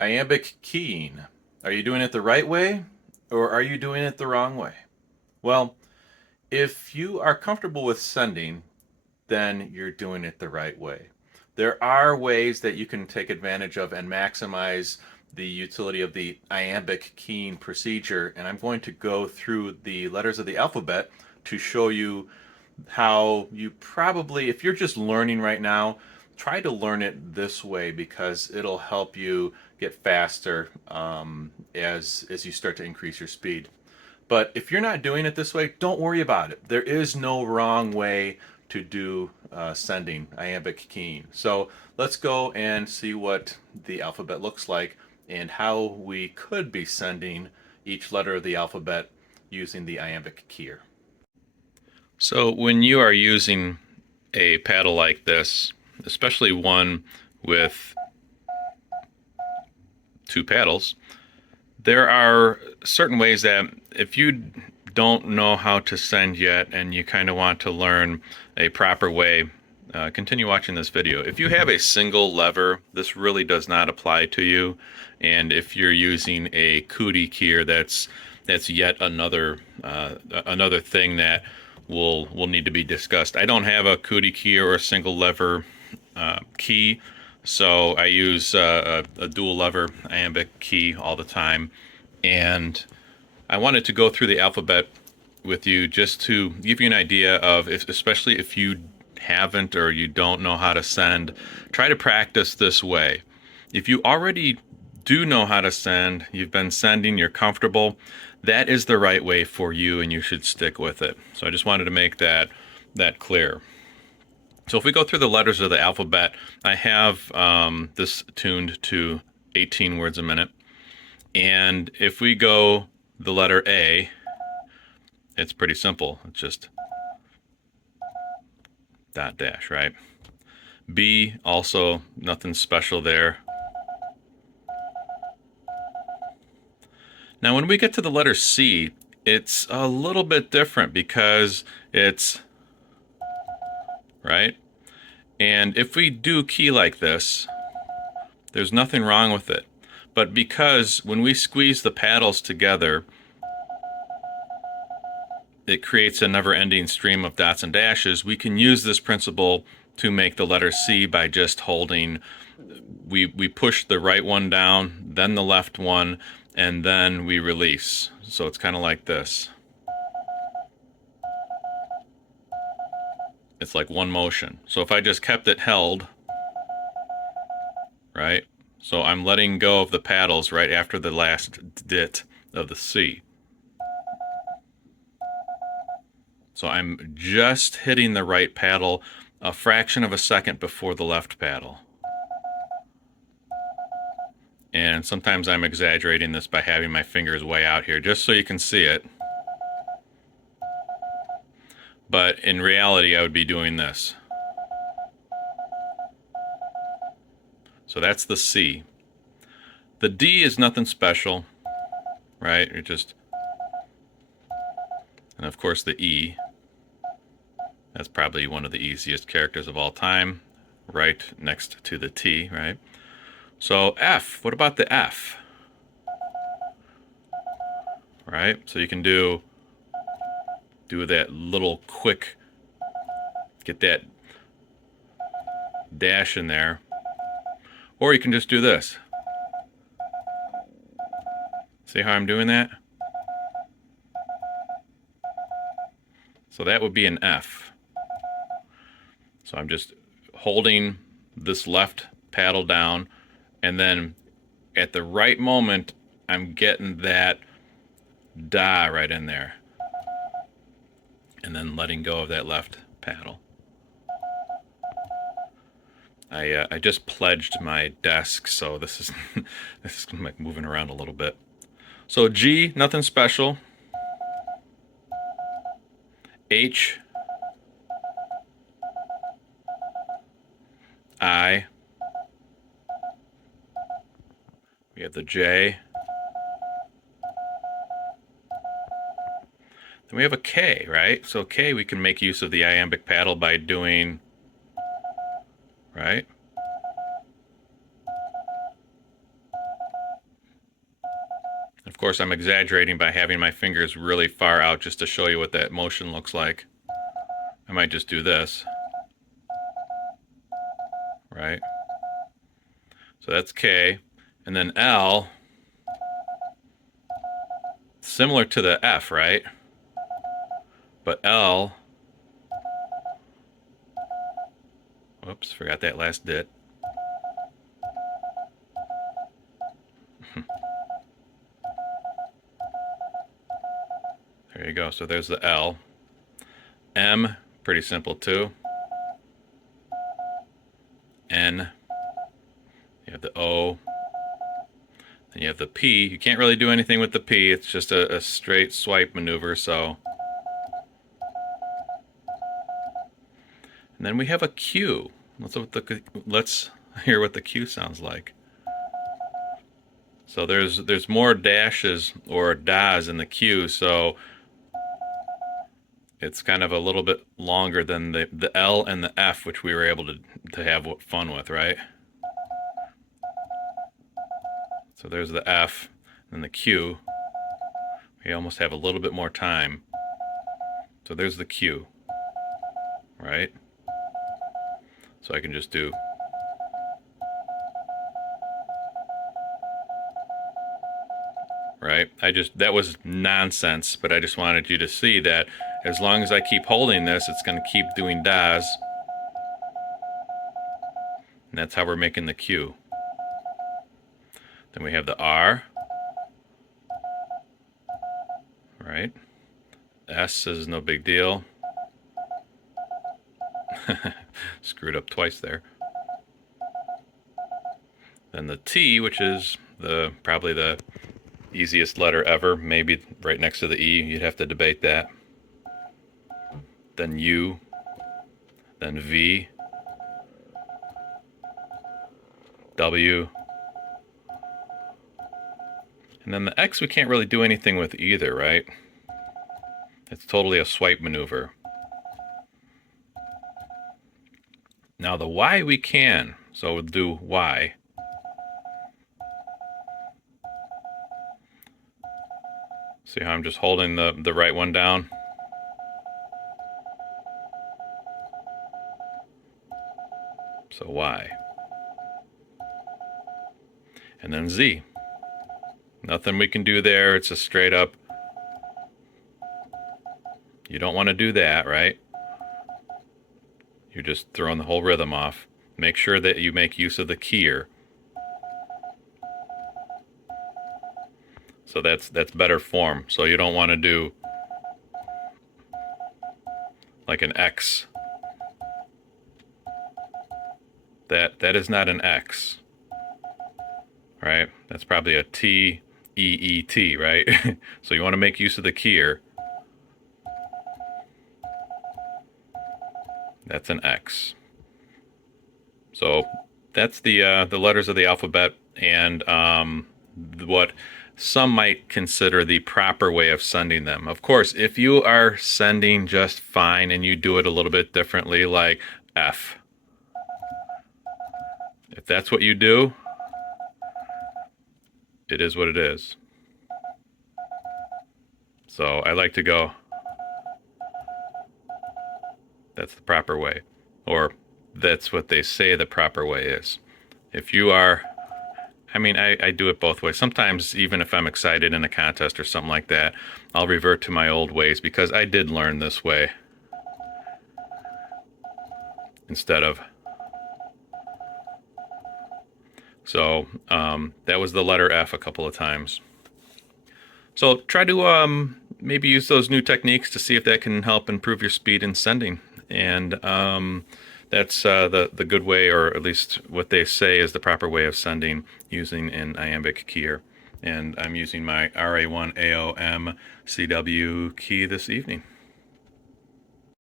Iambic keying. Are you doing it the right way or are you doing it the wrong way? Well, if you are comfortable with sending, then you're doing it the right way. There are ways that you can take advantage of and maximize the utility of the iambic keying procedure, and I'm going to go through the letters of the alphabet to show you how you probably, if you're just learning right now, try to learn it this way because it'll help you get faster as you start to increase your speed. But if you're not doing it this way, don't worry about it. There is no wrong way to do sending iambic keying. So let's go and see what the alphabet looks like and how we could be sending each letter of the alphabet using the iambic keyer. So when you are using a paddle like this, especially one with two paddles, there are certain ways that if you don't know how to send yet and you kind of want to learn a proper way, continue watching this video. If you have a single lever, this really does not apply to you. And if you're using a cootie keyer, that's yet another thing that will need to be discussed. I don't have a cootie key or a single lever key, so I use a dual lever iambic key all the time. And I wanted to go through the alphabet with you just to give you an idea of, especially if you haven't or you don't know how to send, try to practice this way. If you already do know how to send, you've been sending, you're comfortable, that is the right way for you and you should stick with it. So I just wanted to make that clear. So if we go through the letters of the alphabet, I have this tuned to 18 words a minute. And if we go the letter A, it's pretty simple. It's just dot dash, right? B, also nothing special there. Now when we get to the letter C, it's a little bit different because it's, right? And if we do key like this, there's nothing wrong with it. But because when we squeeze the paddles together, it creates a never-ending stream of dots and dashes, we can use this principle to make the letter C by just holding, we push the right one down, then the left one, and then we release. So it's kind of like this. It's like one motion. So if I just kept it held, right? So I'm letting go of the paddles right after the last dit of the C. So I'm just hitting the right paddle a fraction of a second before the left paddle. And sometimes I'm exaggerating this by having my fingers way out here just so you can see it. But in reality, I would be doing this. So that's the C. The D is nothing special, right? You're just, and of course the E. That's probably one of the easiest characters of all time, right next to the T, right? So F, what about the F? Right? So you can do that little quick, get that dash in there. Or you can just do this. See how I'm doing that? So that would be an F. So I'm just holding this left paddle down, and then at the right moment, I'm getting that da right in there. And then letting go of that left paddle. I just pledged my desk, so this is this is like moving around a little bit. So G, nothing special. H, I, we have the J, then we have a K, right? So K, we can make use of the iambic paddle by doing, right? Of course, I'm exaggerating by having my fingers really far out just to show you what that motion looks like. I might just do this, right? So that's K. And then L, similar to the F, right? But L, whoops, forgot that last dit. There you go. So there's the L. M, pretty simple too. N, you have the O, then you have the P. You can't really do anything with the P. It's just a straight swipe maneuver, so. And then we have a Q. Let's hear what the Q sounds like. So there's more dashes or das in the Q, so it's kind of a little bit longer than the L and the F, which we were able to have fun with, right? So there's the F and the Q. We almost have a little bit more time. So there's the Q, right? So I can just do right? That was nonsense, but I just wanted you to see that as long as I keep holding this, it's going to keep doing das. And that's how we're making the Q. Then we have the R, right? S is no big deal. Screwed up twice there. Then the T, which is probably the easiest letter ever, maybe right next to the E. You'd have to debate that. Then U, then V, W, and then the X we can't really do anything with either, right? It's totally a swipe maneuver. Now the Y we can, so we'll do Y. See how I'm just holding the right one down? So Y. And then Z. Nothing we can do there. It's a straight up. You don't want to do that, right? You're just throwing the whole rhythm off. Make sure that you make use of the keyer. So that's better form. So you don't want to do like an X. That is not an X. Right? That's probably a T, E, E, T, right? So you want to make use of the keyer. That's an X. So that's the letters of the alphabet and what some might consider the proper way of sending them. Of course, if you are sending just fine and you do it a little bit differently, like F, if that's what you do, it is what it is. So I like to go, that's the proper way, or that's what they say the proper way is. If you are, I do it both ways. Sometimes even if I'm excited in a contest or something like that, I'll revert to my old ways because I did learn this way instead of. So that was the letter F a couple of times. So try to maybe use those new techniques to see if that can help improve your speed in sending. And that's the good way, or at least what they say is the proper way of sending using an iambic keyer. And I'm using my RA1 AOM CW key this evening.